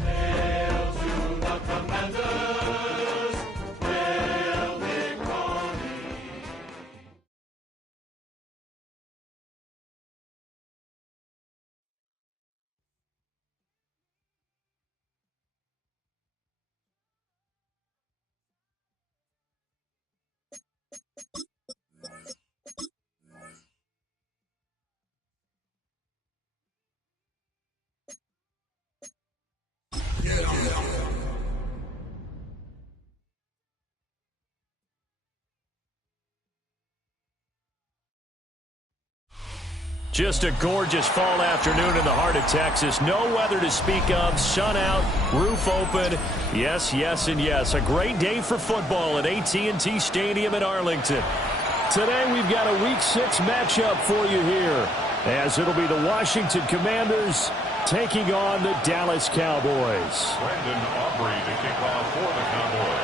Hail to the Commanders, hail Nick Carney. Just a gorgeous fall afternoon in the heart of Texas. No weather to speak of. Sun out, roof open. Yes, yes, and yes. A great day for football at AT&T Stadium in Arlington. Today we've got a Week 6 matchup for you here, as it'll be the Washington Commanders taking on the Dallas Cowboys. Brandon Aubrey to kick off for the Cowboys.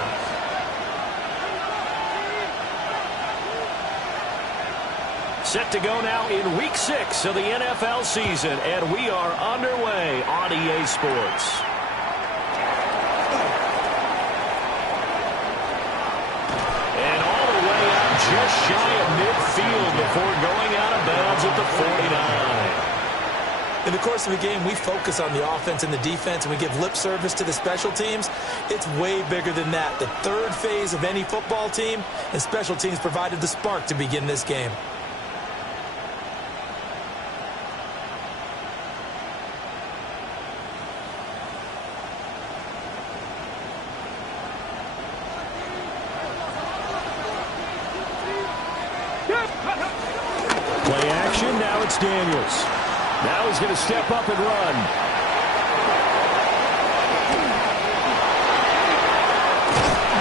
Set to go now in Week 6 of the NFL season, and we are underway on EA Sports. And all the way out just shy of midfield before going out of bounds at the 49. In the course of the game, we focus on the offense and the defense, and we give lip service to the special teams. It's way bigger than that. The third phase of any football team, and special teams provided the spark to begin this game. Play action, now it's Daniels. Now he's going to step up and run.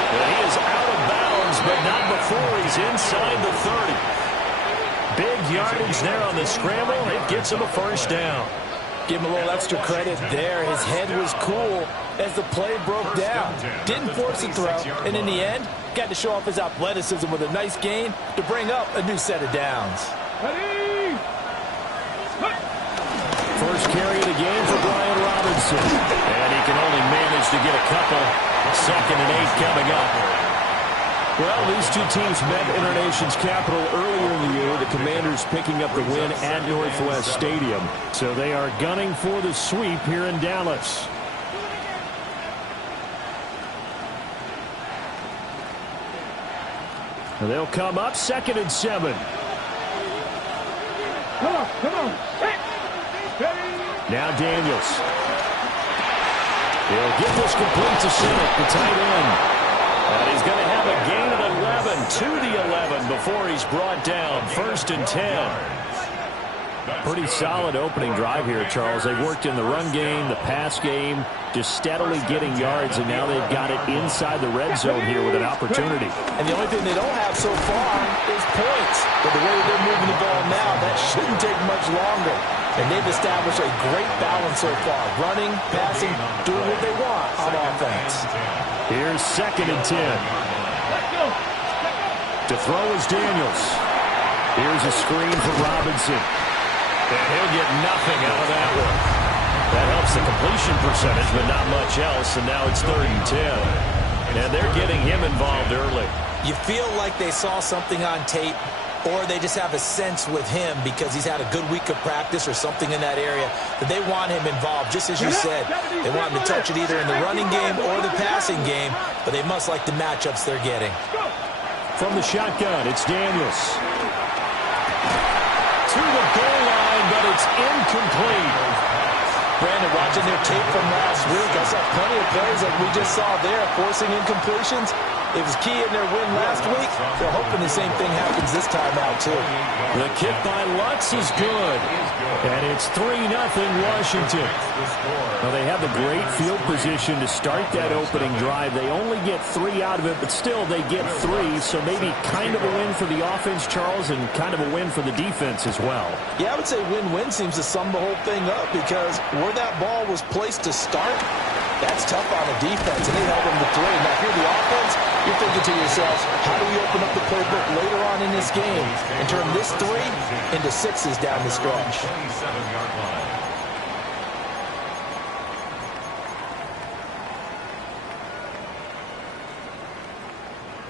And he is out of bounds, but not before he's inside the 30. Big yardage there on the scramble. It gets him a first down. Give him a little extra credit there. His head was cool as the play broke down. Didn't force a throw, and in the end, got to show off his athleticism with a nice gain to bring up a new set of downs. First carry of the game for Brian Robinson. And he can only manage to get a couple. 2nd and 8 coming up. Well, these two teams met in our nation's capital earlier in the year. The Commanders picking up the win at Northwest Stadium. So they are gunning for the sweep here in Dallas. And they'll come up 2nd and 7. Come on. Now Daniels. He'll get this complete to Sinnott, the tight end. And he's going to have a gain of 11 to the 11 before he's brought down. 1st and 10. Pretty solid opening drive here, Charles. They've worked in the run game, the pass game, just steadily getting yards, and now they've got it inside the red zone here with an opportunity. And the only thing they don't have so far is points. But the way they're moving the ball now, that shouldn't take much longer. And they've established a great balance so far. Running, passing, doing what they want on offense. Here's 2nd and 10. To throw is Daniels. Here's a screen for Robinson. And he'll get nothing out of that one. That helps the completion percentage, but not much else. And now it's 3rd and 10. And they're getting him involved early. You feel like they saw something on tape, or they just have a sense with him because he's had a good week of practice or something in that area that they want him involved, just as you said. They want him to touch it either in the running game or the passing game, but they must like the matchups they're getting. From the shotgun, it's Daniels. To the goal line, but it's incomplete. Brandon, watching their tape from last week, I saw plenty of plays like we just saw there, forcing incompletions. It was key in their win last week. They're hoping the same thing happens this time out, too. The kick by Lutz is good. And it's 3-0 Washington. Well, they have the great field position to start that opening drive. They only get 3 out of it, but still they get 3. So maybe kind of a win for the offense, Charles, and kind of a win for the defense as well. Yeah, I would say win-win seems to sum the whole thing up because where that ball was placed to start, that's tough on the defense, and they held them to 3. Now, if you're the offense, you're thinking to yourselves, how do we open up the playbook later on in this game and turn this 3 into 6s down the stretch? 27-yard line.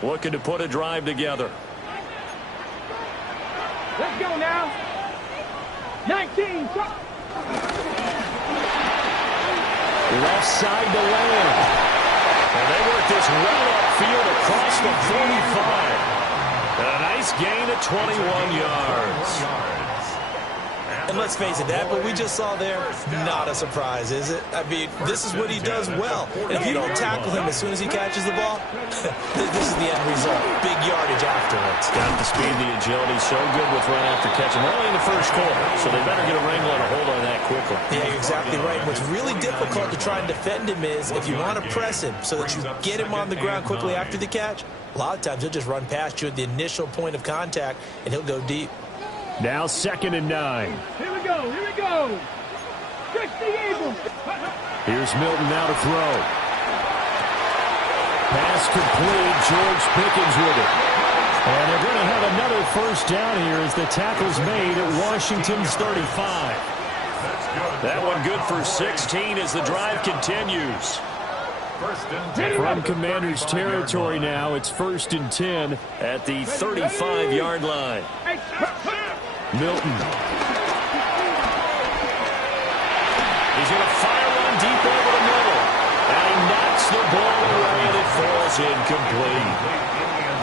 Looking to put a drive together. Let's go now. 19. Left side to Lamb. And they work this well upfield across the 45. And a nice gain of 21 yards. And let's face it, that what we just saw there, not a surprise, is it? I mean, this is what he does well. And if you don't tackle him as soon as he catches the ball, this is the end result. Big yardage afterwards. Got the speed, the agility, so good with run after catch. And we're only in the first quarter, so they better get a wrangle and a hold on that quickly. Yeah, you're exactly right. What's really difficult to try and defend him is if you want to press him so that you get him on the ground quickly after the catch, a lot of times he'll just run past you at the initial point of contact, and he'll go deep. Now 2nd and 9. Here we go. Here we go. 60 Eagles. Here's Milton now to throw. Pass complete. George Pickens with it. And they're going to have another first down here as the tackle's made at Washington's 35. That one good for 16 as the drive continues. From Commander's territory now, it's 1st and 10 at the 35-yard line. Milton. He's going to fire one deep over the middle. And he knocks the ball away and it falls incomplete.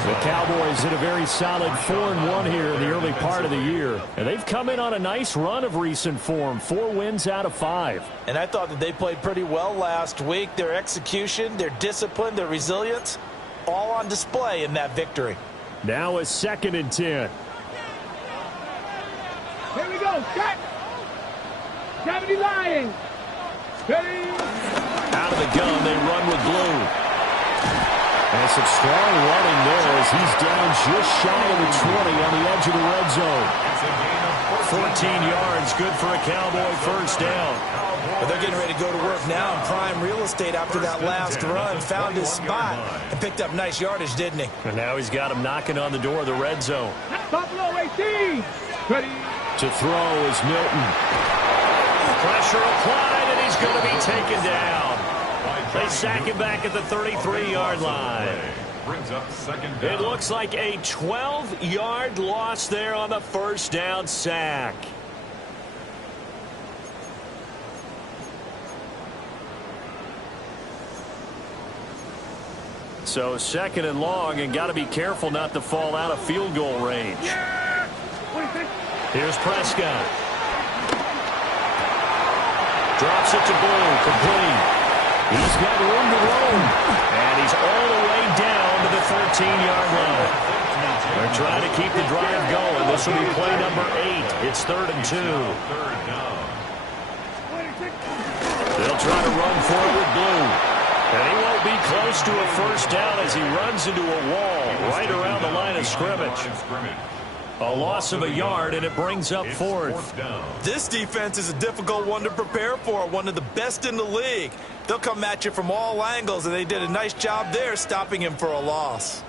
The Cowboys hit a very solid 4-1 here in the early part of the year. And they've come in on a nice run of recent form. 4 wins out of 5. And I thought that they played pretty well last week. Their execution, their discipline, their resilience, all on display in that victory. Now a 2nd and 10. Here we go. Cut. 70 Lions. Ready. Out of the gun, they run with Blue. And some strong running there as he's down just shy of the 20 on the edge of the red zone. 14 yards, good for a Cowboy first down. But they're getting ready to go to work now in prime real estate after that last run. Found his spot and picked up nice yardage, didn't he? And now he's got him knocking on the door of the red zone. Buffalo 18. Ready. To throw is Milton. Pressure applied, and he's going to be taken down. They sack him back at the 33-yard line. Brings up 2nd down. It looks like a 12-yard loss there on the first down sack. So 2nd and long, and got to be careful not to fall out of field goal range. Here's Prescott. Drops it to Blue, complete. He's got room to roam, and he's all the way down to the 13-yard line. They're trying to keep the drive going. This will be play number 8. It's 3rd and 2. They'll try to run forward with Blue. And he won't be close to a first down as he runs into a wall right around the line of scrimmage. A loss of a yard, and it brings up 4th. This defense is a difficult one to prepare for, one of the best in the league. They'll come at you from all angles, and they did a nice job there stopping him for a loss.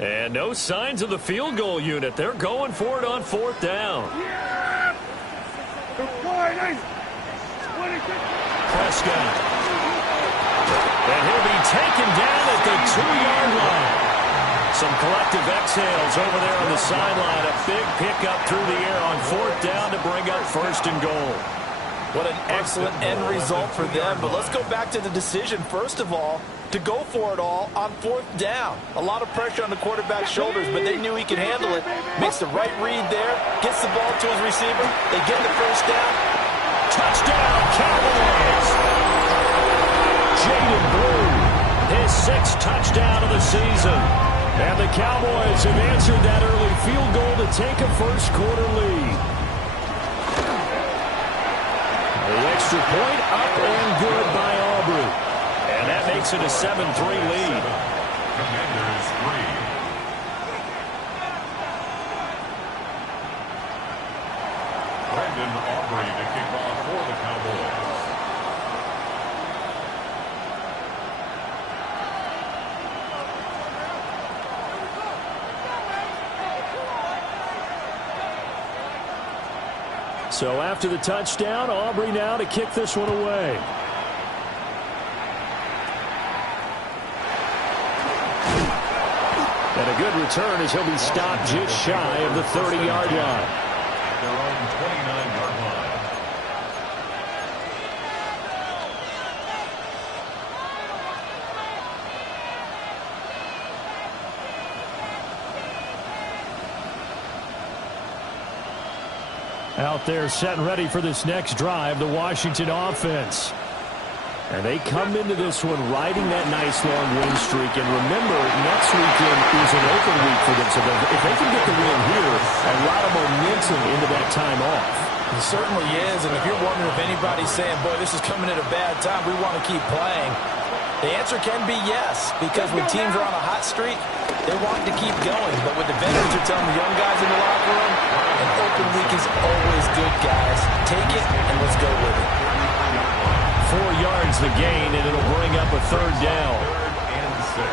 And no signs of the field goal unit. They're going for it on 4th down. Prescott. And he'll be taken down at the 2-yard line. Some collective exhales over there on the sideline. A big pickup through the air on 4th down to bring up 1st and goal. What an excellent end result for them. But let's go back to the decision, first of all, to go for it all on 4th down. A lot of pressure on the quarterback's shoulders, but they knew he could handle it. Makes the right read there, gets the ball to his receiver. They get the first down. Touchdown, Cowboys! Jaden Blue, his 6th touchdown of the season. And the Cowboys have answered that early field goal to take a first quarter lead. The extra point up and good by Aubrey. And that makes it a 7-3 lead. Commanders 3. Brandon Aubrey to kick off for the Cowboys. So after the touchdown, Aubrey now to kick this one away. And a good return as he'll be stopped just shy of the 30-yard line. At their own 29-yard line. Out there set and ready for this next drive, the Washington offense. And they come into this one riding that nice long win streak. And remember, next weekend is an open week for them. So if they can get the win here, a lot of momentum into that time off. It certainly is. And if you're wondering if anybody's saying, boy, this is coming at a bad time, we want to keep playing, the answer can be yes. Because when teams are on a hot streak, they want to keep going. But what the veterans are telling the young guys in the locker room, an open week is always good, guys. Take it and let's go with it. 4 yards the gain, and it'll bring up a third down. 3rd and 6.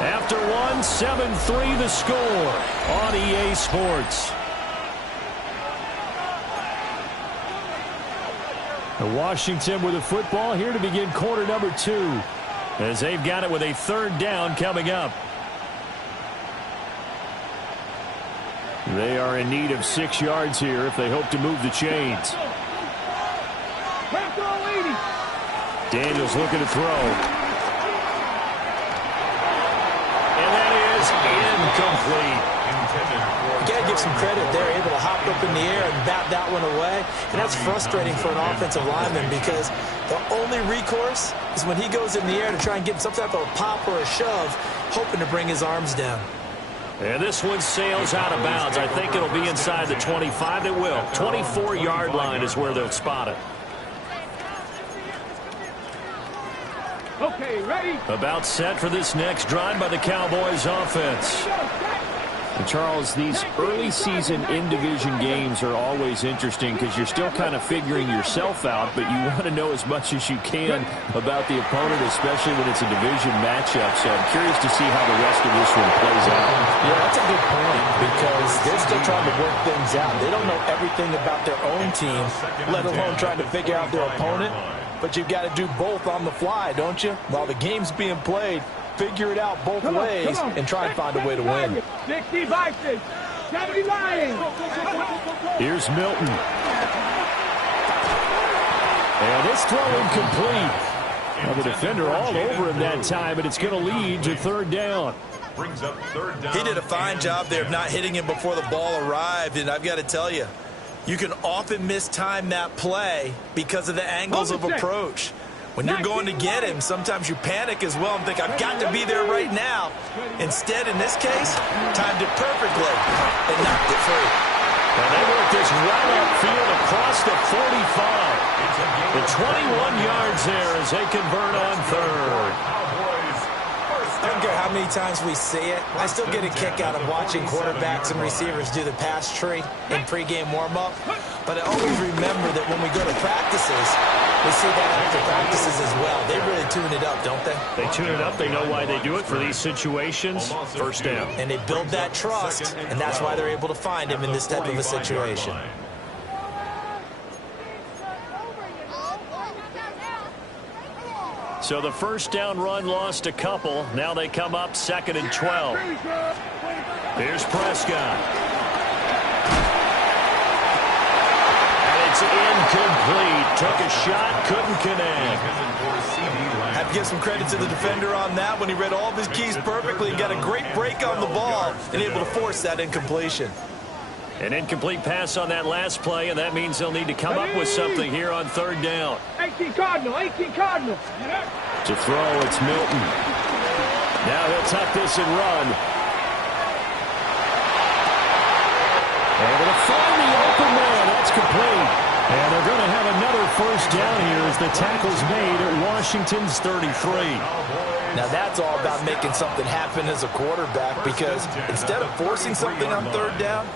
After one, 7-3 the score on EA Sports. The Washington with the football here to begin quarter number 2, as they've got it with a third down coming up. They are in need of 6 yards here if they hope to move the chains. Daniels looking to throw. And that is incomplete. You got to give some credit. They're able to hop up in the air and bat that one away. And that's frustrating for an offensive lineman because the only recourse is when he goes in the air to try and get some type of a pop or a shove, hoping to bring his arms down. And this one sails out of bounds. I think it'll be inside the 25. It will. 24-yard line is where they'll spot it. Okay, ready? About set for this next drive by the Cowboys offense. And Charles, these early season in-division games are always interesting because you're still kind of figuring yourself out, but you want to know as much as you can about the opponent, especially when it's a division matchup. So I'm curious to see how the rest of this one plays out. Yeah, that's a good point because they're still trying to work things out. They don't know everything about their own team, let alone trying to figure out their opponent. But you've got to do both on the fly, don't you? While the game's being played, figure it out both ways and try and find a way to win. 60 Vikings, 70 Lions. Here's Milton. And it's throw incomplete. Now the defender all over him that time, and it's going to lead to third down. Brings up third down. He did a fine job there of not hitting him before the ball arrived, and I've got to tell you, you can often mistime that play because of the angles of approach. When you're going to get him, sometimes you panic as well and think, I've got to be there right now. Instead, in this case, timed it perfectly and knocked it free. And they work this right upfield across the 45. The 21 yards there as they convert on third. I don't care how many times we see it. I still get a kick out of watching quarterbacks and receivers do the pass tree in pregame warm-up. But I always remember that when we go to practices, we see that after practices as well. They really tune it up, don't they? They tune it up. They know why they do it for these situations. First down. And they build that trust, and that's why they're able to find him in this type of a situation. So the first down run lost a couple. Now they come up 2nd and 12. Here's Prescott. And it's incomplete. Took a shot, couldn't connect. Have to give some credit to the defender on that when he read all of his keys perfectly and got a great break on the ball and able to force that incompletion. An incomplete pass on that last play, and that means they'll need to come up with something here on third down. 18 Cardinal, 18 Cardinal. To throw, it's Milton. Now he'll tuck this and run. Able to find the open man. That's complete. And they're going to have another first down here as the tackle's made at Washington's 33. Now that's all about making something happen as a quarterback because instead of forcing something on third down,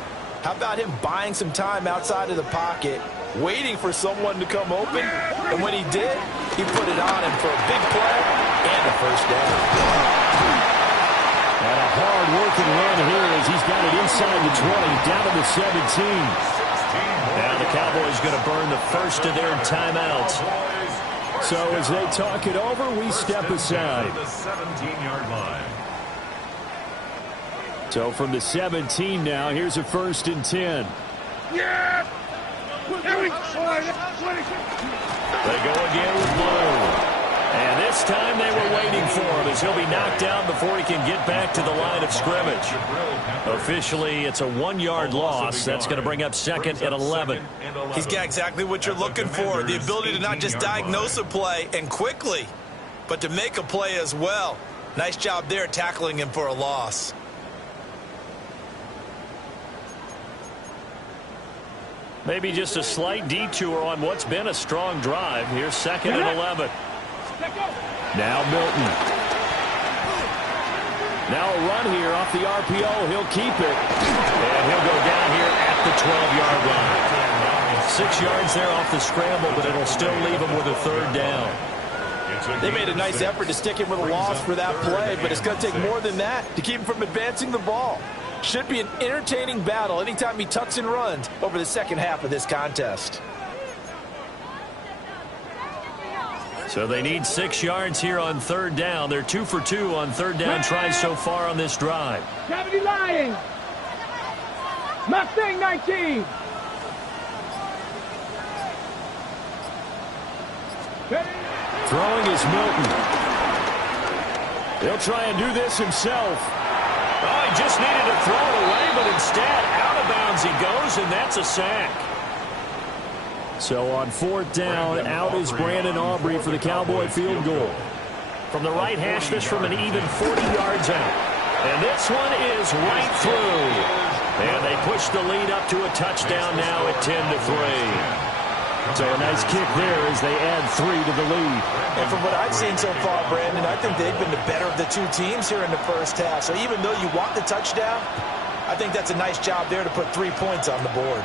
How about him buying some time outside of the pocket, waiting for someone to come open? And when he did, he put it on him for a big play and a first down. And a hard-working run here as he's got it inside the 20, down to the 17. Now the Cowboys going to burn the first of their timeouts. So as they talk it over, we step aside. The 17-yard line. So from the 17 now, here's a 1st and 10. Yeah! There we go. They go again with Blue. And this time they were waiting for him as he'll be knocked down before he can get back to the line of scrimmage. Officially, it's a 1-yard loss. That's going to bring up 2nd and 11. He's got exactly what you're looking for, the ability to not just diagnose a play and quickly, but to make a play as well. Nice job there tackling him for a loss. Maybe just a slight detour on what's been a strong drive. Here's 2nd and 11. Now Milton. Now a run here off the RPO. He'll keep it. And he'll go down here at the 12-yard line. 6 yards there off the scramble, but it'll still leave him with a 3rd down. They made a nice effort to stick him with a loss for that play, but it's going to take more than that to keep him from advancing the ball. Should be an entertaining battle anytime he tucks and runs over the second half of this contest. So they need 6 yards here on 3rd down. They're 2 for 2 on 3rd down tries so far on this drive. Gravity Lions. Mustang 19. Throwing is Milton. He'll try and do this himself. Oh, he just needed to throw it away, but instead, out of bounds he goes, and that's a sack. So on 4th down, out is Brandon Aubrey for the Cowboy field goal. From the right hash, this from an even 40 yards out. And this one is right through. And they push the lead up to a touchdown now at 10-3. So a nice kick there as they add 3 to the lead. And from what I've seen so far, Brandon, I think they've been the better of the two teams here in the first half. So even though you want the touchdown, I think that's a nice job there to put 3 points on the board.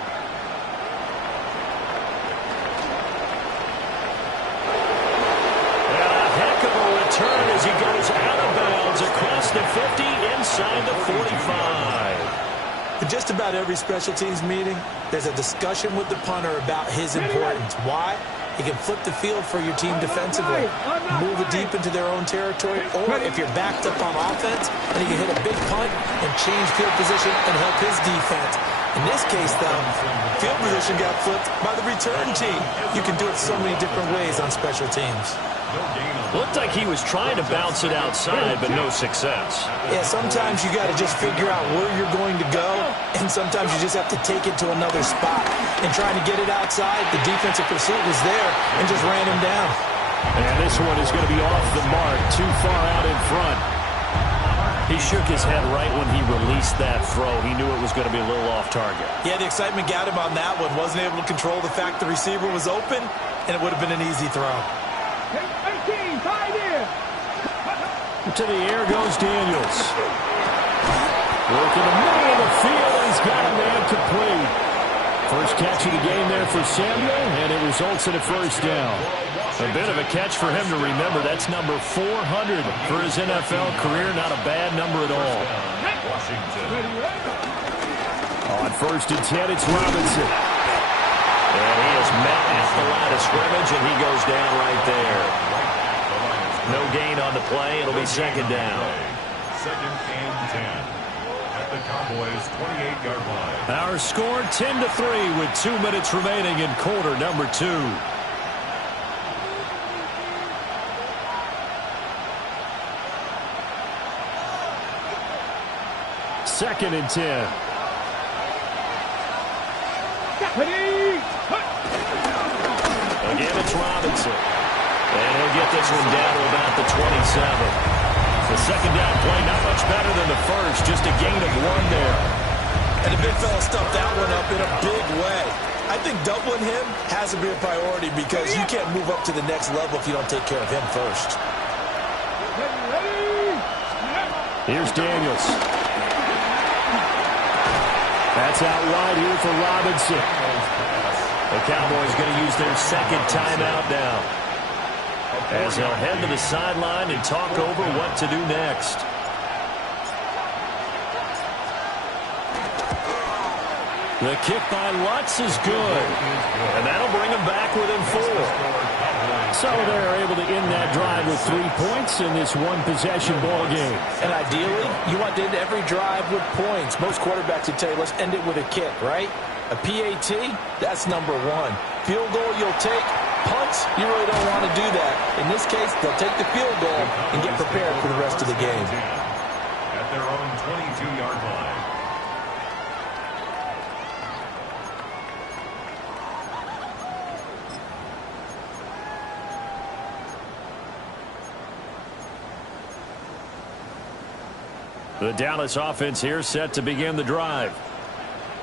And a heck of a return as he goes out of bounds across the 50 inside the 45. In just about every special teams meeting, there's a discussion with the punter about his importance. Why? He can flip the field for your team defensively, move it deep into their own territory, or if you're backed up on offense, then he can hit a big punt and change field position and help his defense. In this case, though, field position got flipped by the return team. You can do it so many different ways on special teams. Looked like he was trying to bounce it outside, but no success. Yeah, sometimes you got to just figure out where you're going to go, and sometimes you just have to take it to another spot. And trying to get it outside, the defensive pursuit was there and just ran him down. And this one is going to be off the mark, too far out in front. He shook his head right when he released that throw. He knew it was going to be a little off target. Yeah, the excitement got him on that one. Wasn't able to control the fact the receiver was open, and it would have been an easy throw. 18, 5 in. To the air goes Daniels. Work in the middle of the field. He's got a man complete. First catch of the game there for Samuel, and it results in a first down. A bit of a catch for him to remember. That's number 400 for his NFL career. Not a bad number at all. On 1st and 10, it's Robinson. And he is met at the line of scrimmage, and he goes down right there. No gain on the play. It'll be 2nd down. 2nd and 10 at the Cowboys' 28-yard line. Our score 10-3 with 2 minutes remaining in quarter number 2. Second and 10. Again, it's Robinson. And he'll get this one down to about the 27. The 2nd down play, not much better than the first, just a gain of 1 there. And the big fella stuffed that one up in a big way. I think doubling him has to be a priority because you can't move up to the next level if you don't take care of him first. Here's Daniels. That's out wide here for Robinson. The Cowboys going to use their second timeout now, as they'll head to the sideline and talk over what to do next. The kick by Lutz is good, and that'll bring them back within 4. So they're able to end that drive with 3 points in this one-possession ball game. And ideally, you want to end every drive with points. Most quarterbacks would tell you, let's end it with a kick, right? A PAT, that's number 1. Field goal you'll take. Punts, you really don't want to do that. In this case, they'll take the field goal and get prepared for the rest of the game. At their own 22-yard line. The Dallas offense here set to begin the drive.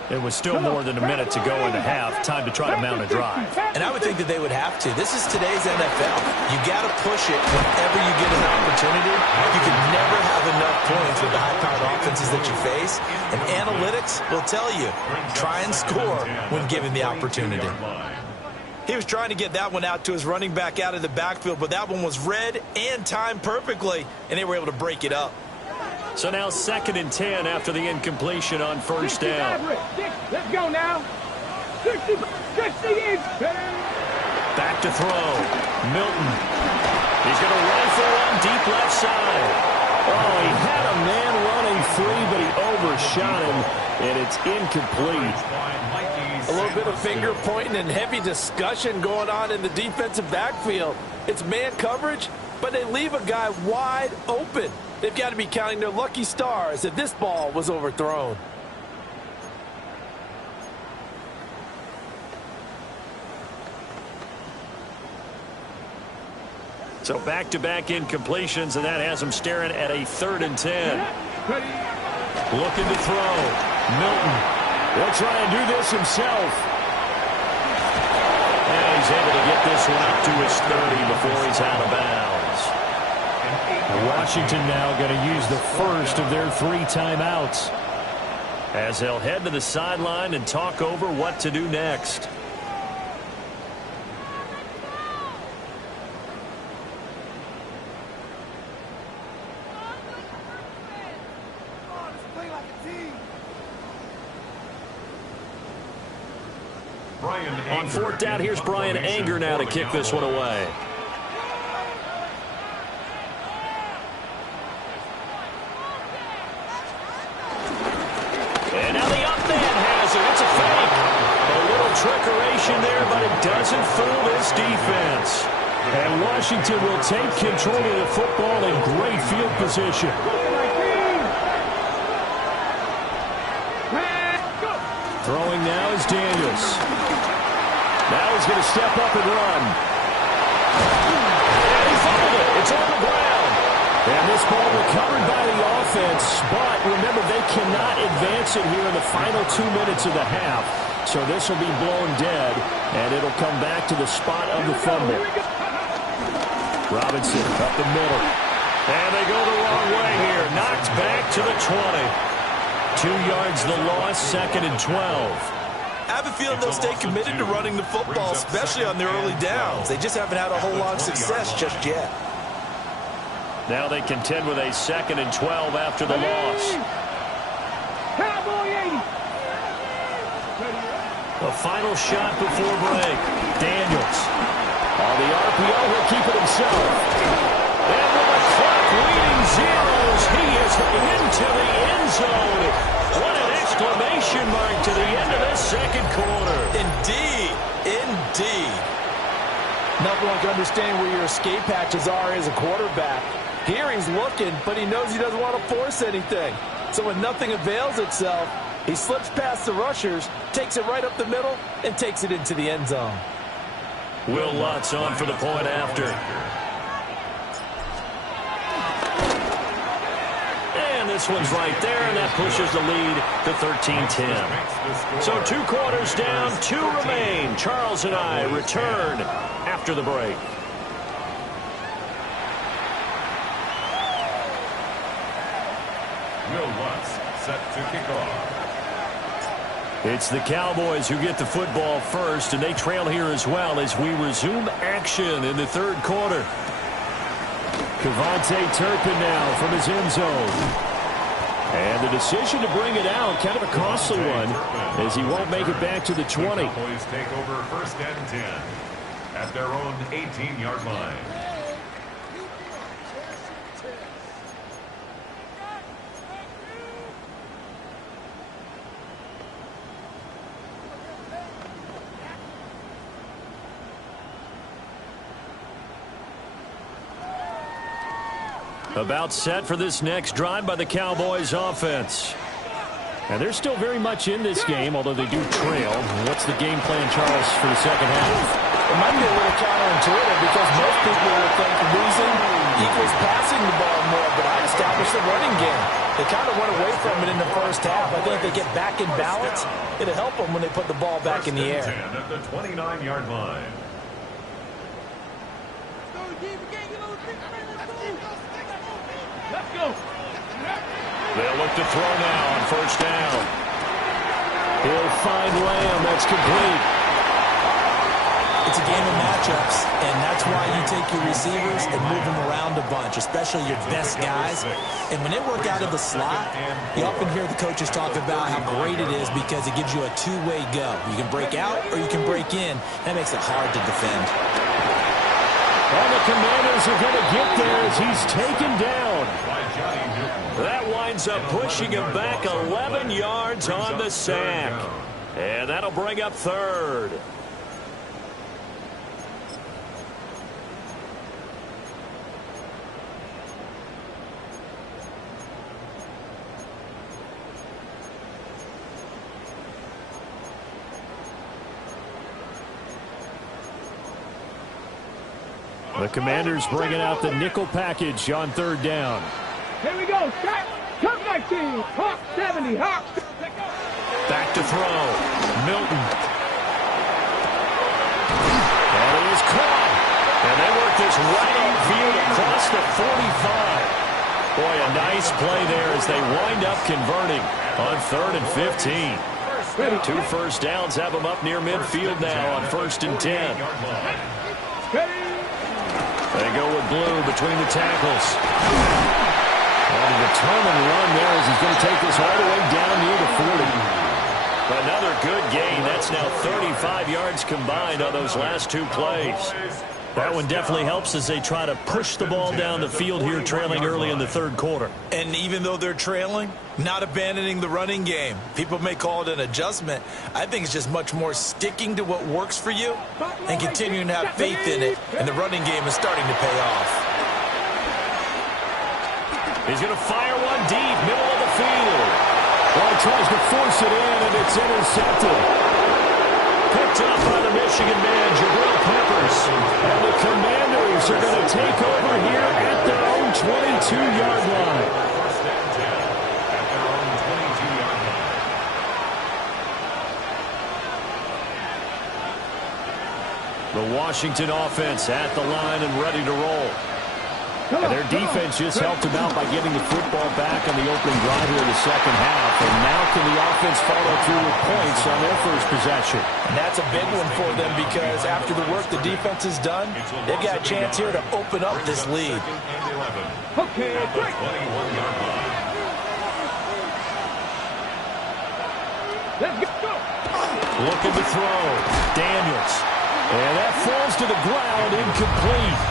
It was still more than a minute to go in the half. Time to try to mount a drive. And I would think that they would have to. This is today's NFL. You got to push it whenever you get an opportunity. You can never have enough points with the high-powered offenses that you face. And analytics will tell you, try and score when given the opportunity. He was trying to get that one out to his running back out of the backfield, but that one was read and timed perfectly, and they were able to break it up. So now 2nd and 10 after the incompletion on first down. Let's go now. 60 inch. Back to throw. Milton. He's going to rifle one deep left side. Oh, he had a man running free, but he overshot him, and it's incomplete. A little bit of finger pointing and heavy discussion going on in the defensive backfield. It's man coverage, but they leave a guy wide open. They've got to be counting their lucky stars that this ball was overthrown. So back-to-back incompletions, and that has them staring at a 3rd and 10. Looking to throw. Milton will try and do this himself. And he's able to get this one up to his 30 before he's out of bounds. Washington now going to use the first of their 3 timeouts, as they'll head to the sideline and talk over what to do next. On 4th down, here's Brian Anger now to kick this one away. And now the up man has it. It's a fake. A little trickeration there, but it doesn't fool this defense. And Washington will take control of the football in great field position. Throwing now is Daniels. Now he's going to step up and run. And he fumbled it. It's on the ground. And this ball recovered by the offense. But remember, they cannot advance it here in the final 2 minutes of the half. So this will be blown dead, and it'll come back to the spot of the fumble. Robinson up the middle. And they go the wrong way here. Knocked back to the 20. 2 yards the loss, 2nd and 12. I have a feeling they'll stay committed to running the football, especially on their early downs. They just haven't had a whole lot of success just yet. Now they contend with a 2nd and 12 after the loss. Cowboy 80. The final shot before break. Daniels. On the RPO, he'll keep it himself. And with the clock leading zeros, he is into the end zone. What an exclamation mark to the end of this 2nd quarter. Indeed. Indeed. Nothing like understanding where your escape hatches are as a quarterback. Here he's looking, but he knows he doesn't want to force anything. So when nothing avails itself, he slips past the rushers, takes it right up the middle, and takes it into the end zone. Will Lutz on for the point after. And this one's right there, and that pushes the lead to 13-10. So 2 quarters down, 2 remain. Charles and I return after the break. Will Lutz set to kick off. It's the Cowboys who get the football first, and they trail here as well as we resume action in the third quarter. KaVontae Turpin now from his end zone. And the decision to bring it out, kind of a costly one, as he won't make it back to the 20. The Cowboys take over 1st and 10 at their own 18-yard line. About set for this next drive by the Cowboys offense. And they're still very much in this game, although they do trail. What's the game plan, Charles, for the second half? It might be a little counterintuitive because most people will think losing equals passing the ball more, but I established the running game. They kind of went away from it in the first half. I think if they get back in balance, it'll help them when they put the ball back in the air. 10 at the 29-yard line. Let's go. They'll look to throw now on 1st down. He'll find Lamb. That's complete. It's a game of matchups, and that's why you take your receivers and move them around a bunch, especially your best guys. And when they work out of the slot, you often hear the coaches talk about how great it is because it gives you a two-way go. You can break out or you can break in. That makes it hard to defend. And the Commanders are going to get there as he's taken down. That winds up pushing him back 11 yards on the sack. And that'll bring up 3rd. The Commanders bringing out the nickel package on 3rd down. Here we go. Start. Come back team. Hawk 70. Hawk. Back to throw. Milton. And he is caught. And they work this right outfield across the 45. Boy, a nice play there as they wind up converting on 3rd and 15. 2 first downs have them up near midfield now on 1st and 10. Ready. They go with Blue between the tackles. And a determined run there as he's going to take this all the way down near the 40. Another good gain. That's now 35 yards combined on those last 2 plays. That one definitely helps as they try to push the ball down the field here, trailing early in the 3rd quarter. And even though they're trailing, not abandoning the running game. People may call it an adjustment. I think it's just much more sticking to what works for you and continuing to have faith in it. And the running game is starting to pay off. He's going to fire one deep, middle of the field. Well, he tries to force it in, and it's intercepted. Picked up by the Michigan man, Jabril Peppers. And the Commanders are going to take over here at their own 22-yard line. 1st and 10 at their own 22-yard line. The Washington offense at the line and ready to roll. And their defense just helped them out by getting the football back on the opening drive here in the second half. And now can the offense follow through with points on their first possession? And that's a big one for them because after the work the defense has done, they've got a chance here to open up this lead. 2nd and 11 Okay. at the 21-yard line. Let's go. Looking to throw. Daniels. And that falls to the ground, incomplete.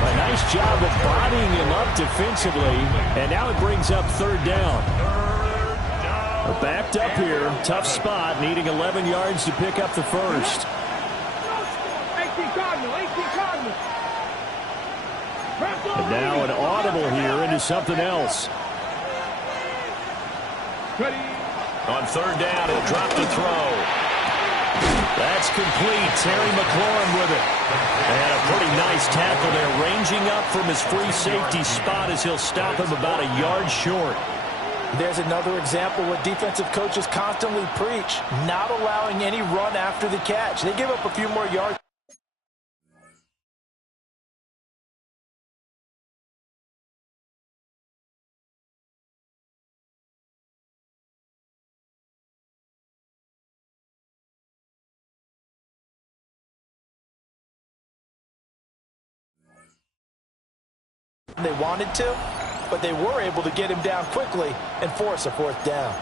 A nice job of bodying him up defensively. And now it brings up 3rd down. Backed up here. Tough spot. Needing 11 yards to pick up the first. 18 Cardinal. 18 Cardinal. And now an audible here into something else. Ready. On 3rd down, he'll drop the throw. That's complete. Terry McLaurin with it. And a pretty nice tackle there, ranging up from his free safety spot as he'll stop him about a yard short. There's another example what defensive coaches constantly preach, not allowing any run after the catch. They give up a few more yards. they wanted to, but they were able to get him down quickly and force a fourth down.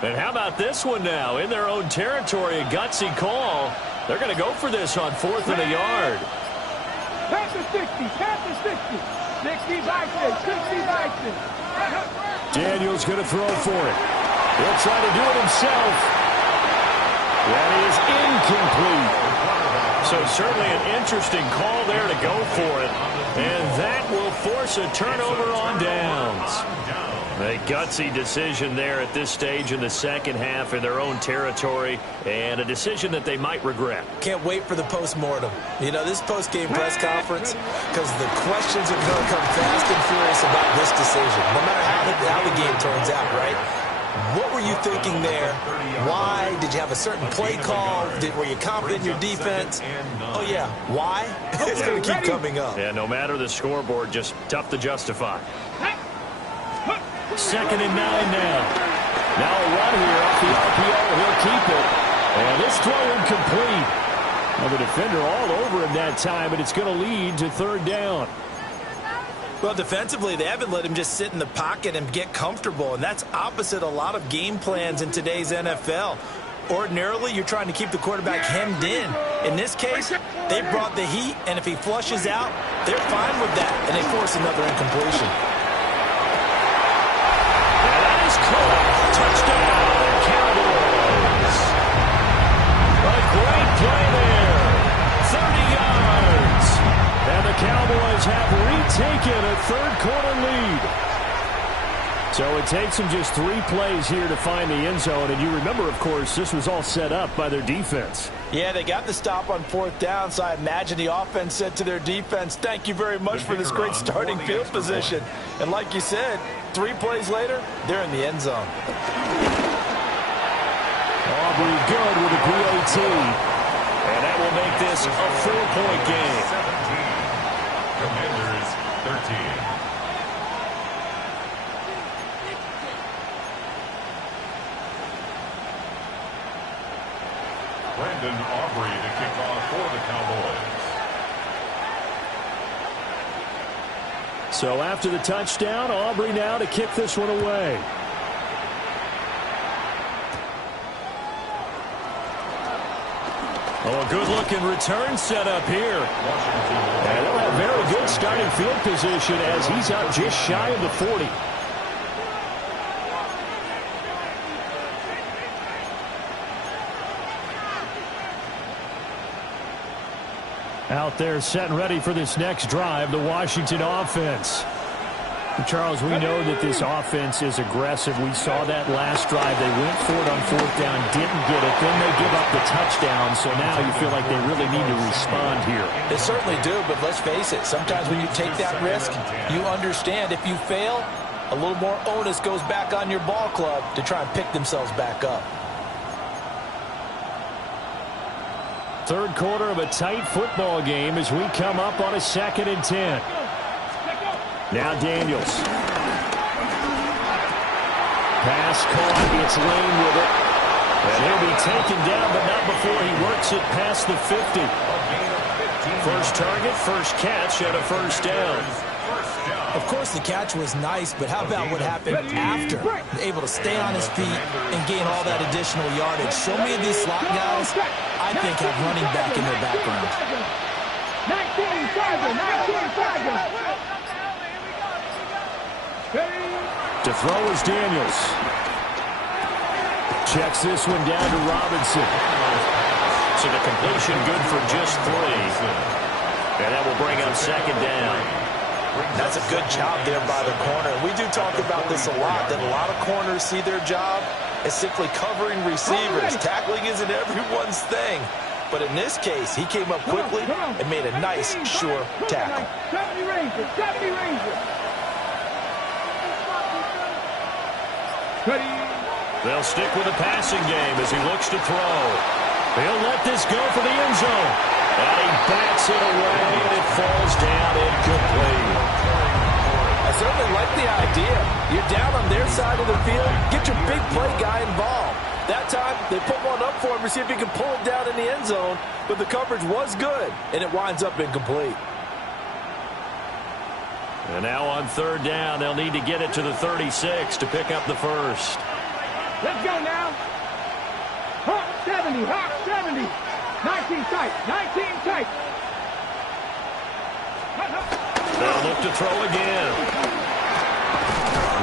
And how about this one now? In their own territory, a gutsy call. They're going to go for this on 4th and a yard. Pass the 60, pass the 60. 60 Bison, 60 Bison. Daniels going to throw for it. He'll try to do it himself. That is incomplete. So certainly an interesting call there to go for it. And that will force a turnover on downs. A gutsy decision there at this stage in the second half in their own territory, and a decision that they might regret. Can't wait for the postmortem. You know, this post-game press conference, because the questions are going to come fast and furious about this decision, no matter how the game turns out, right? What were you thinking there? Why? Did you have a certain play call? Were you confident in your defense? Oh, yeah. Why? It's going to keep coming up. Yeah, no matter the scoreboard, just tough to justify. 2nd and 9 now. Now a run here off the RPO. He'll keep it. And this throw incomplete. Well, the defender all over him that time, and it's going to lead to 3rd down. Well, defensively, they haven't let him just sit in the pocket and get comfortable, and that's opposite a lot of game plans in today's NFL. Ordinarily, you're trying to keep the quarterback hemmed in. In this case, they brought the heat, and if he flushes out, they're fine with that, and they force another incompletion. Touchdown, Cowboys. A great play there. 30 yards. And the Cowboys have retaken a third-quarter lead. So it takes them just 3 plays here to find the end zone. And you remember, of course, this was all set up by their defense. Yeah, they got the stop on 4th down, so I imagine the offense said to their defense, thank you very much for this great starting field position. And like you said, 3 plays later, they're in the end zone. Aubrey good with a PAT. And that will make this a 4-point game. 17. Commanders 13. Brandon Aubrey to kick off for the Cowboys. So after the touchdown, Aubrey now to kick this one away. Oh, a good-looking return set up here. And they'll have very good starting field position as he's out just shy of the 40. Out there set and ready for this next drive, the Washington offense. Charles, we know that this offense is aggressive. We saw that last drive. They went for it on 4th down, didn't get it. Then they give up the touchdown, so now you feel like they really need to respond here. They certainly do, but let's face it. Sometimes when you take that risk, you understand if you fail, a little more onus goes back on your ball club to try and pick themselves back up. Third quarter of a tight football game as we come up on a 2nd and 10. Now Daniels. Pass caught. It's Lane with it. And he'll be taken down, but not before he works it past the 50. First target, first catch, and a first down. Of course, the catch was nice, but how about what happened after? Able to stay on his feet and gain all that additional yardage. So many of these slot guys, I think, have running back in their background. 19-7. To throw is Daniels. Checks this one down to Robinson. So the completion good for just 3. And that will bring up 2nd down. That's a good job there by the corner. We do talk about this a lot, that a lot of corners see their job as simply covering receivers. Tackling isn't everyone's thing. But in this case, he came up quickly and made a nice, sure tackle. 70 Rangers, 70 Rangers. They'll stick with the passing game as he looks to throw. He'll let this go for the end zone. And he bats it away, and it falls down incomplete. A certainly like the idea. You're down on their side of the field. Get your big play guy involved. That time, they put one up for him to see if he can pull it down in the end zone, but the coverage was good, and it winds up incomplete. And now on third down, they'll need to get it to the 36 to pick up the first. Let's go now. Hawk 70, Hawk 70. 19 tight, 19 tight. They'll look to throw again.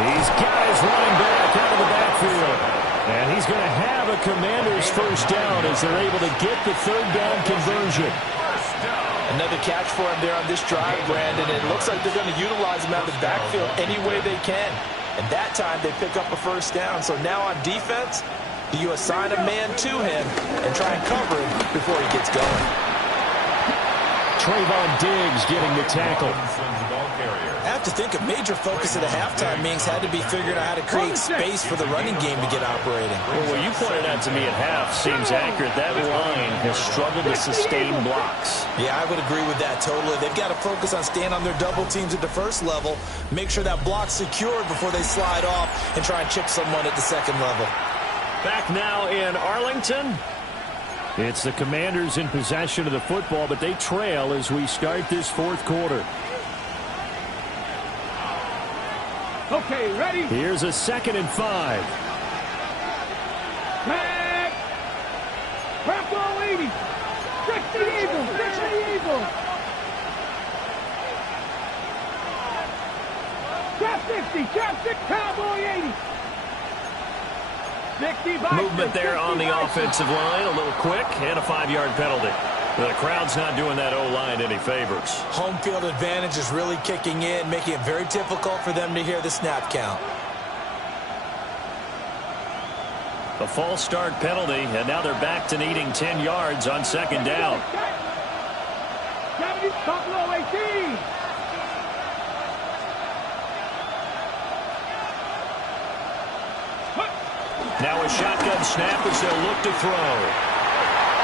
He's got his running back out of the backfield. And he's going to have a Commanders first down as they're able to get the third down conversion. Another catch for him there on this drive, Brandon. It looks like they're going to utilize him out of the backfield any way they can. And that time they pick up a first down. So now on defense, do you assign a man to him and try and cover him before he gets going? Trayvon Diggs getting the tackle. I have to think a major focus of the halftime meetings had to be figuring out how to create space for the running game to get operating. Well, what you pointed out to me at half seems accurate. That line has struggled to sustain blocks. Yeah, I would agree with that totally. They've got to focus on staying on their double teams at the first level, make sure that block's secured before they slide off and try and chip someone at the second level. Back now in Arlington. It's the Commanders in possession of the football, but they trail as we start this fourth quarter. Okay, ready? Here's a 2nd and 5. Back. Purple 80. 60 Eagles, 60 Eagles. Trap 60, trap 6, Cowboy 80. 60 by Movement there on the offensive line, a little quick, and a 5-yard penalty. The crowd's not doing that O-line any favors. Home field advantage is really kicking in, making it very difficult for them to hear the snap count. A false start penalty, and now they're back to needing 10 yards on 2nd down. Buffalo 18. Now a shotgun snap as they'll look to throw.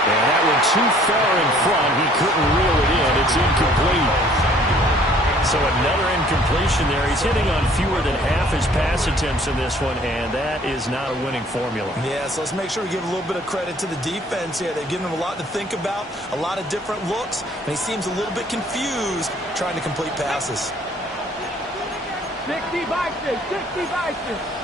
And that one too far in front. He couldn't reel it in. It's incomplete. So another incompletion there. He's hitting on fewer than half his pass attempts in this one, and that is not a winning formula. Yeah, so let's make sure we give a little bit of credit to the defense here. They've given him a lot to think about, a lot of different looks, and he seems a little bit confused trying to complete passes. 60 by 6, 60 by 6.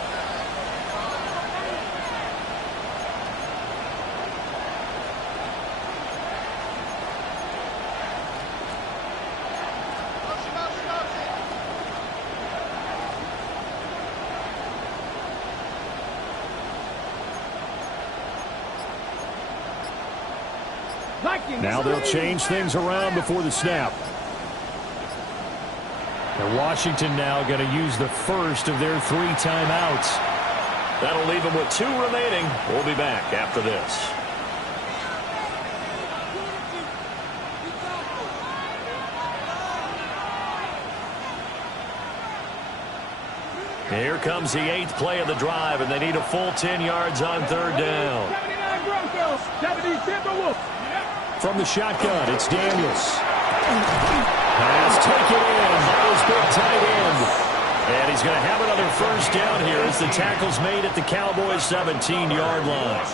Now they'll change things around before the snap. And Washington now going to use the first of their 3 timeouts. That'll leave them with 2 remaining. We'll be back after this. Here comes the 8th play of the drive, and they need a full 10 yards on 3rd down. 79 Broncos, 70 Timberwolves. From the shotgun, it's Daniels. Pass taken in. That was big tight end. And he's going to have another first down here as the tackle's made at the Cowboys' 17-yard line.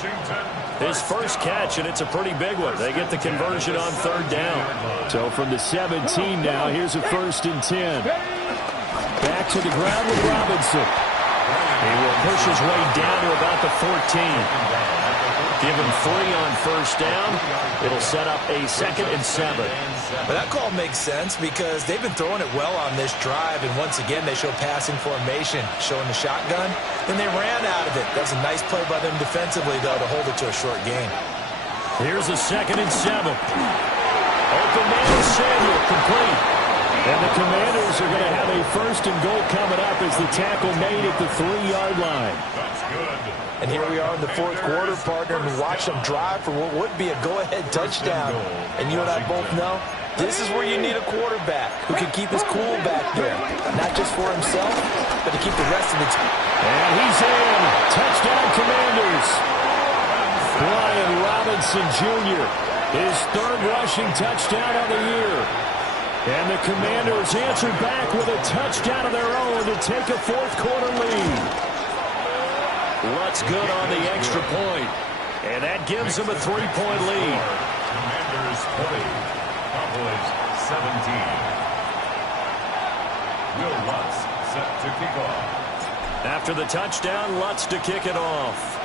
His first catch, and it's a pretty big one. They get the conversion on 3rd down. So from the 17 now, here's a 1st and 10. Back to the ground with Robinson. He will push his way down to about the 14. Give him 3 on 1st down. It'll set up a 2nd and 7. But that call makes sense because they've been throwing it well on this drive, and once again they show passing formation, showing the shotgun. Then they ran out of it. That was a nice play by them defensively, though, to hold it to a short gain. Here's a 2nd and 7. Open man to Samuel, complete. And the Commanders are going to have a 1st and goal coming up as the tackle made at the 3-yard line. That's good. And here we are in the 4th quarter, partner, and watch them drive for what would be a go-ahead touchdown. And you and I both know this is where you need a quarterback who can keep his cool back there, not just for himself, but to keep the rest of the team. And he's in. Touchdown, Commanders. Brian Robinson Jr., his 3rd rushing touchdown of the year. And the Commanders answered back with a touchdown of their own to take a fourth-quarter lead. Lutz good on the extra point. And that gives them a 3-point lead. Commanders 20, Cowboys 17. Will Lutz set to kick off. After the touchdown, Lutz to kick it off.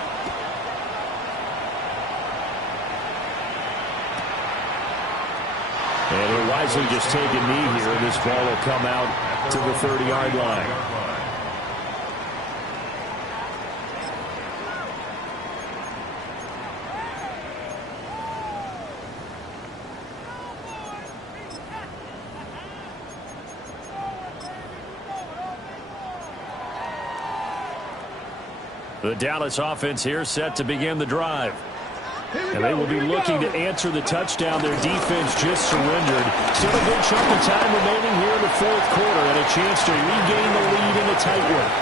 And he'll wisely just take a knee here. This ball will come out to the 30-yard line. The Dallas offense here set to begin the drive. And they will be looking to answer the touchdown their defense just surrendered. Still a good chunk of time remaining here in the fourth quarter and a chance to regain the lead in a tight one.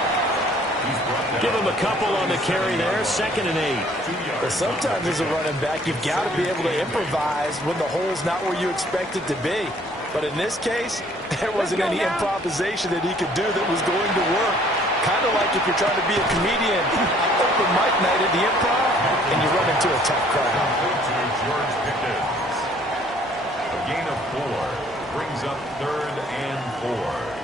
Give him a couple on the carry there, 2nd and 8. But sometimes as a running back, you've got to be able to improvise when the hole's not where you expect it to be. But in this case, there wasn't any improvisation that he could do that was going to work. Kind of like if you're trying to be a comedian, open mic night at the Improv, and you run into a tough crowd. George Pickens. A gain of 4 brings up 3rd and 4.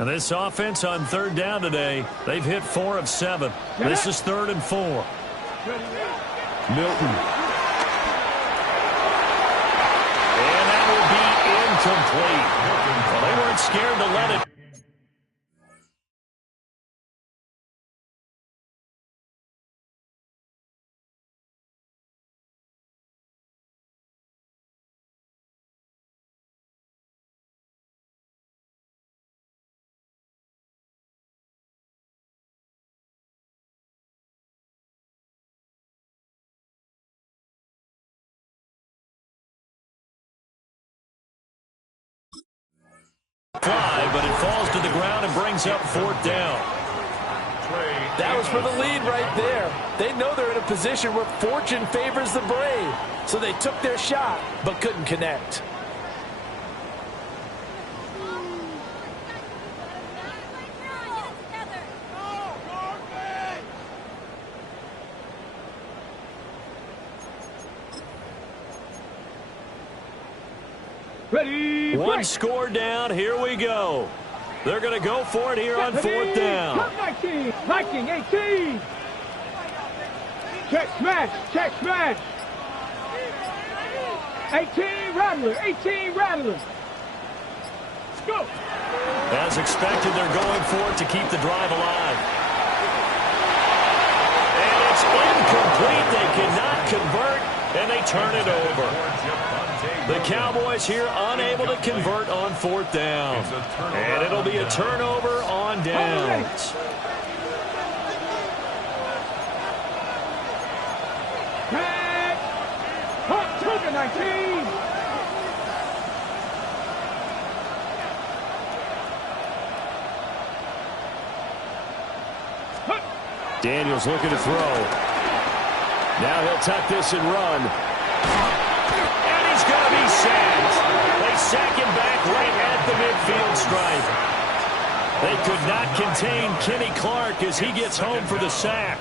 And this offense on 3rd down today, they've hit 4 of 7. This is 3rd and 4. Milton. And that will be incomplete. Well, they weren't scared to let it. Fly, but it falls to the ground and brings up 4th down. That was for the lead right there. They know they're in a position where fortune favors the brave. So they took their shot, but couldn't connect. Ready, One score down. Here we go. They're going to go for it here on 4th down. 19, Viking 18. Check smash, check smash. 18 Rattler, 18 Rattler. Let's go. As expected, they're going for it to keep the drive alive. And it's incomplete. They cannot convert, and they turn it over. The Cowboys here unable to convert on 4th down. And it'll be a turnover on downs. Back. Hawk 19. Daniels looking to throw. Now he'll tuck this and run. And he's going to be sacked. They sack him back right at the midfield stripe. They could not contain Kenny Clark as he gets home for the sack.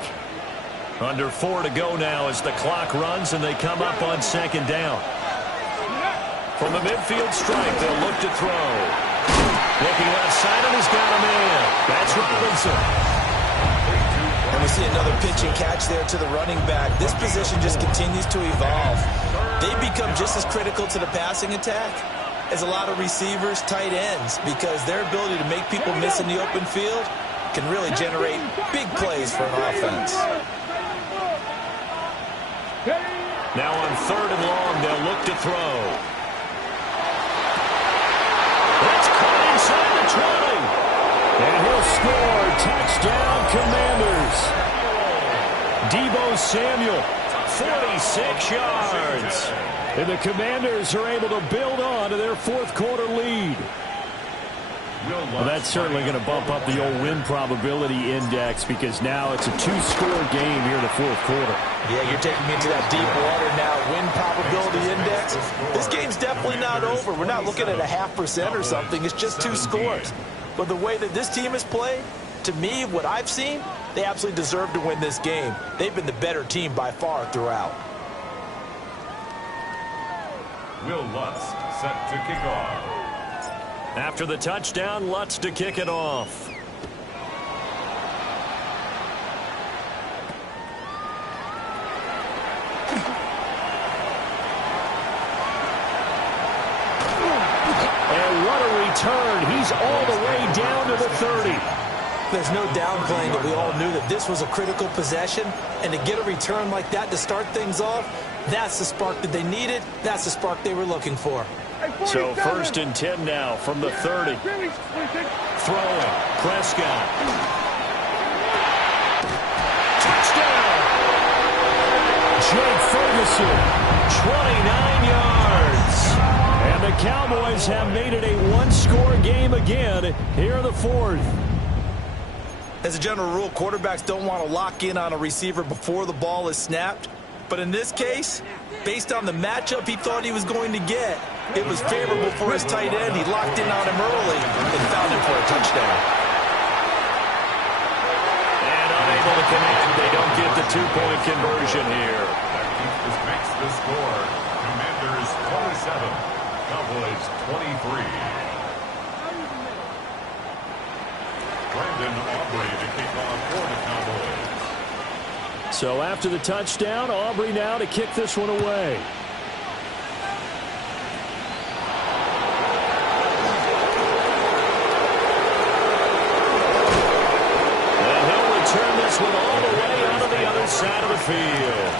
Under 4 to go now as the clock runs and they come up on 2nd down. From the midfield stripe, they'll look to throw. Looking left side and he's got a man. That's Robinson. And we see another pitch and catch there to the running back. This position just continues to evolve. They become just as critical to the passing attack as a lot of receivers, tight ends, because their ability to make people miss in the open field can really generate big plays for an offense. Now on 3rd and long, they'll look to throw. That's caught inside the 20. And he'll score. Touchdown, Commanders. Deebo Samuel 46 yards. And the Commanders are able to build on to their fourth quarter lead. Well, that's certainly going to bump up the old win probability index because now it's a two-score game here in the fourth quarter. Yeah, you're taking me into that deep water now. Win probability index. This game's definitely not over. We're not looking at a 0.5% or something. It's just 2 scores. But the way that this team has played, to me, what I've seen, they absolutely deserve to win this game. They've been the better team by far throughout. Will Lutz set to kick off. After the touchdown, Lutz to kick it off. And what a return. He's all the way down to the 30. There's no downplaying that we all knew that this was a critical possession, and to get a return like that to start things off, that's the spark that they needed. That's the spark they were looking for. So 1st and 10 now from the 30. Throwing. Prescott. Touchdown! Jake Ferguson, 29 yards. And the Cowboys have made it a one-score game again here in the fourth. As a general rule, quarterbacks don't want to lock in on a receiver before the ball is snapped. But in this case, based on the matchup he thought he was going to get, it was favorable for his tight end. He locked in on him early and found him for a touchdown. And unable to connect. They don't get the two-point conversion here. That makes the score. Commanders 27, Cowboys 23. Brandon Aubrey to kick off for the Cowboys. So after the touchdown, Aubrey now to kick this one away. And he'll return this one all the way onto the other side of the field.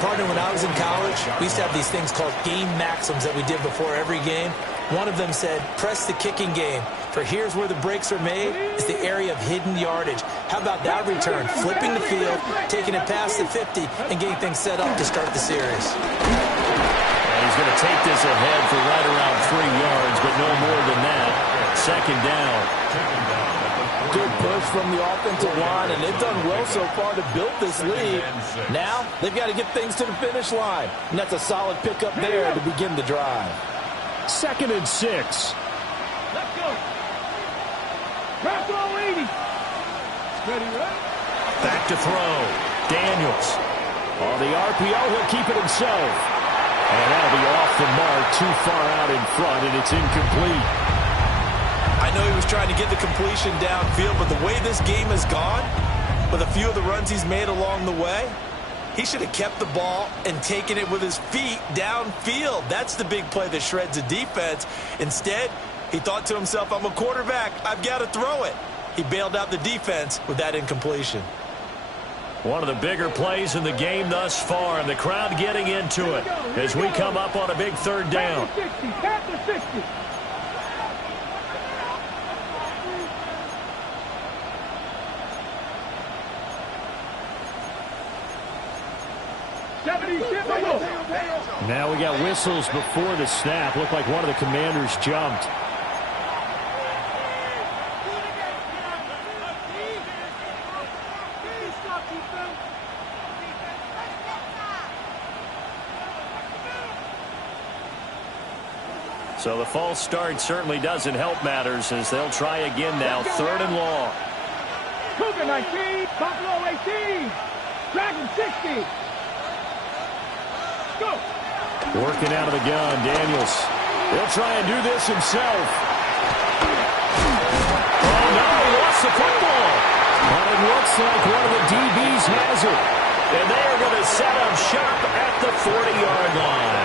Partner, when I was in college, we used to have these things called game maxims that we did before every game. One of them said, press the kicking game. For here's where the breaks are made, is the area of hidden yardage. How about that return? Flipping the field, taking it past the 50, and getting things set up to start the series. And he's going to take this ahead for right around 3 yards, but no more than that. 2nd down. Good push from the offensive line, and they've done well so far to build this lead. Now, they've got to get things to the finish line, and that's a solid pickup there to begin the drive. 2nd and 6. Let's go. Drop all 80. Ready, right? Back to throw. Daniels. On the RPO, he'll keep it himself. And that'll be off the mark, too far out in front, and it's incomplete. I know he was trying to get the completion downfield, but the way this game has gone, with a few of the runs he's made along the way, he should have kept the ball and taken it with his feet downfield. That's the big play that shreds a defense. Instead, he thought to himself, I'm a quarterback, I've got to throw it. He bailed out the defense with that incompletion. One of the bigger plays in the game thus far, and the crowd getting into it as we come up on a big 3rd down. Back to 60. 70, now we got whistles before the snap. Looked like one of the Commanders jumped. So the false start certainly doesn't help matters as they'll try again now. 3rd and long. Cougar 19, Buffalo 18, Dragon 60. Go. Working out of the gun, Daniels. He'll try and do this himself. Oh, no, he lost the football. But it looks like one of the DBs has it. And they are going to set up shop at the 40-yard line.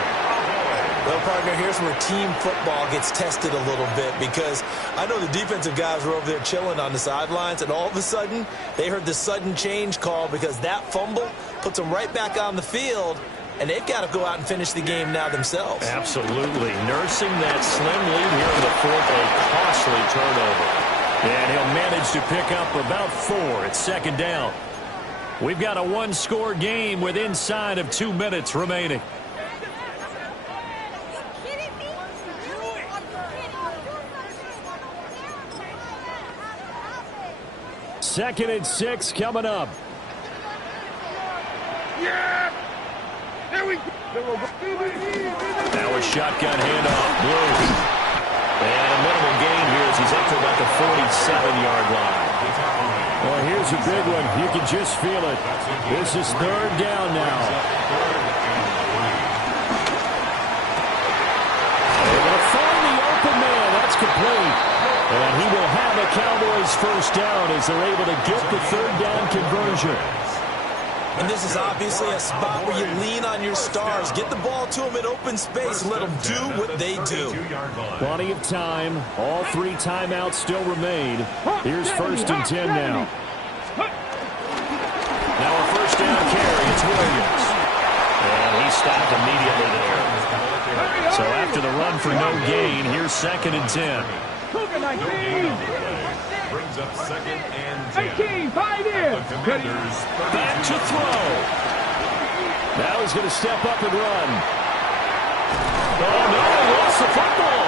Well, partner, here's where team football gets tested a little bit because I know the defensive guys were over there chilling on the sidelines, and all of a sudden, they heard the sudden change call because that fumble puts them right back on the field, and they've got to go out and finish the game now themselves. Absolutely. Nursing that slim lead here in the fourth, a costly turnover. And he'll manage to pick up about 4 at 2nd down. We've got a one-score game with inside of 2 minutes remaining. Second and 6 coming up. Yeah! There we go. Now a shotgun handoff. Blue. And a minimal gain here as he's up to about the 47-yard line. Well, here's a big one. You can just feel it. This is third down now. They're going to find the open man. That's complete. And he will have a Cowboys first down as they're able to get the third down conversion. And this is obviously a spot where you lean on your stars. Get the ball to them in open space and let them do what they do. Plenty of time. All 3 timeouts still remain. Here's first and 10 now. Now a first down carry. It's Williams. And he stopped immediately there. So after the run for no gain, here's second and 10. Brings up second and 10. 18, 5 in. Back to throw. Now he's going to step up and run. Oh, no, he lost the football.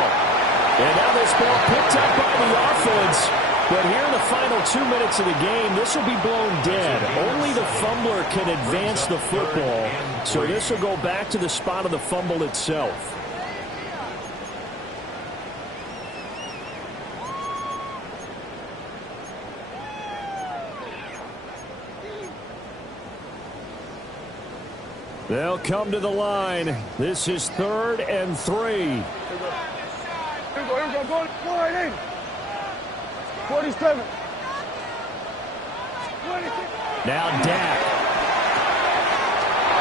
And now this ball picked up by the offense. But here in the final 2 minutes of the game, this will be blown dead. Only the fumbler can advance the football. So this will go back to the spot of the fumble itself. They'll come to the line. This is third and 3. Here we go. 47. Now Dak.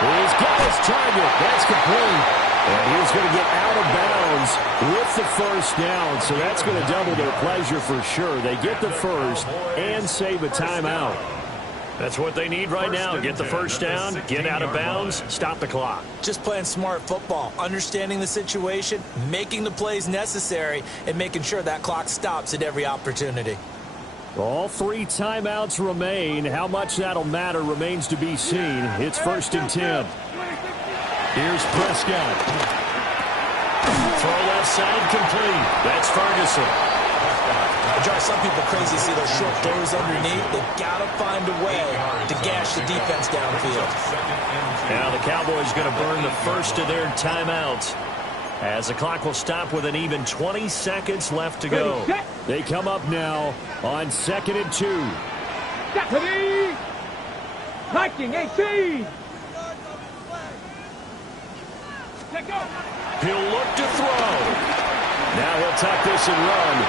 He's got his target. That's complete. And he's going to get out of bounds with the first down. So that's going to double their pleasure for sure. They get the first and save a timeout. That's what they need right now. Get the first down, get out of bounds, stop the clock. Just playing smart football, understanding the situation, making the plays necessary, and making sure that clock stops at every opportunity. All 3 timeouts remain. How much that'll matter remains to be seen. It's first and 10. Here's Prescott. Throw left side complete. That's Ferguson. It drives some people crazy to see those short throws underneath. They've got to find a way to gash the defense downfield. Now the Cowboys going to burn the first of their timeouts as the clock will stop with an even 20 seconds left to go. They come up now on second and 2. Viking 18. He'll look to throw. Now he'll tuck this and run.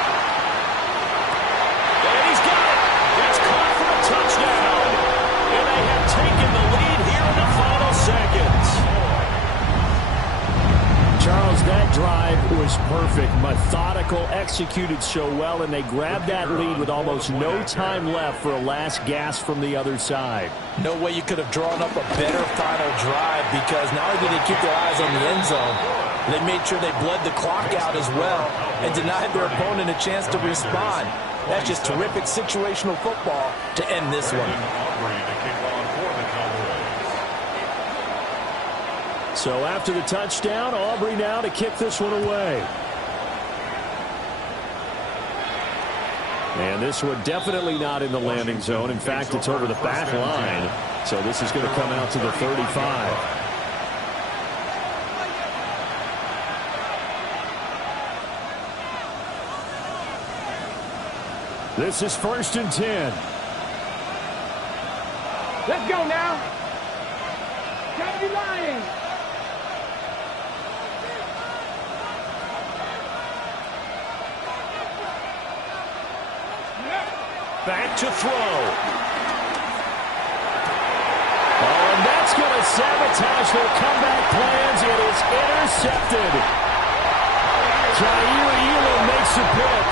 And he's got it. It's caught for a touchdown. And they have taken the lead here in the final seconds. Charles, that drive was perfect. Methodical, executed so well, and they grabbed that lead with almost no time left for a last gasp from the other side. No way you could have drawn up a better final drive, because not only did they keep their eyes on the end zone, they made sure they bled the clock out as well and denied their opponent a chance to respond. That's just terrific situational football to end this one. So after the touchdown, Aubrey now to kick this one away. And this one definitely not in the landing zone. In fact, it's over the back line. So this is going to come out to the 35. This is first and 10. Let's go now. Kennedy Lions. Back to throw. Oh, and that's going to sabotage their comeback plans. It is intercepted. Jair Elam makes a pick.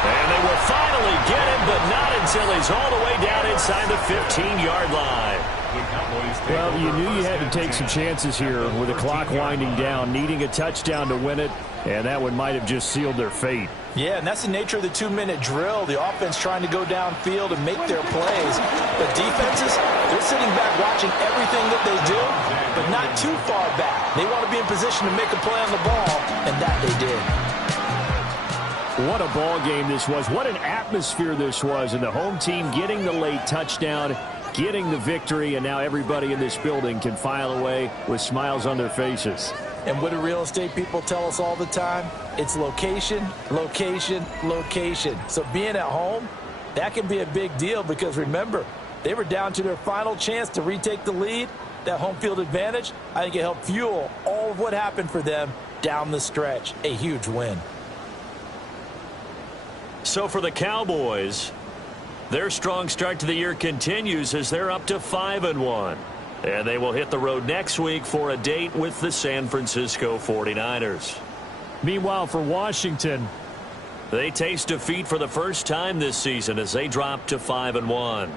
And they will finally get him, but not until he's all the way down inside the 15-yard line. The Cowboys take Well, you over knew you first had to and take some 10 chances here at the with the clock 13-yard winding line. down, needing a touchdown to win it, and that one might have just sealed their fate. Yeah, and that's the nature of the 2-minute drill. The offense trying to go downfield and make their plays. But defenses, they're sitting back watching everything that they do, but not too far back. They want to be in position to make a play on the ball, and that they did. What a ball game this was. What an atmosphere this was. And the home team getting the late touchdown, getting the victory, and now everybody in this building can file away with smiles on their faces. And what do real estate people tell us all the time? It's location, location, location. So being at home, that can be a big deal because, remember, they were down to their final chance to retake the lead. That home field advantage, I think it helped fuel all of what happened for them down the stretch. A huge win. So for the Cowboys, their strong start to the year continues as they're up to 5-1. And they will hit the road next week for a date with the San Francisco 49ers. Meanwhile, for Washington, they taste defeat for the first time this season as they drop to 5-1.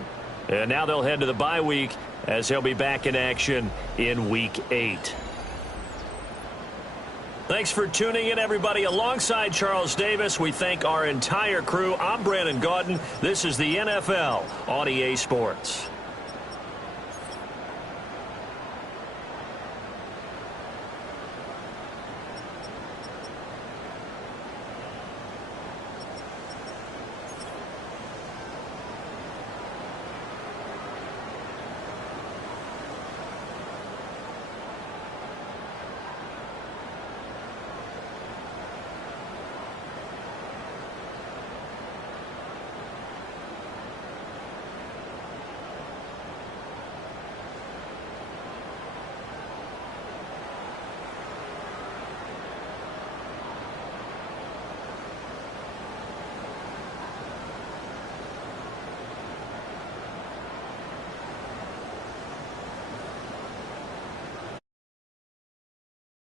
And now they'll head to the bye week as they'll be back in action in Week 8. Thanks for tuning in, everybody. Alongside Charles Davis, we thank our entire crew. I'm Brandon Gaudin. This is the NFL on EA Sports.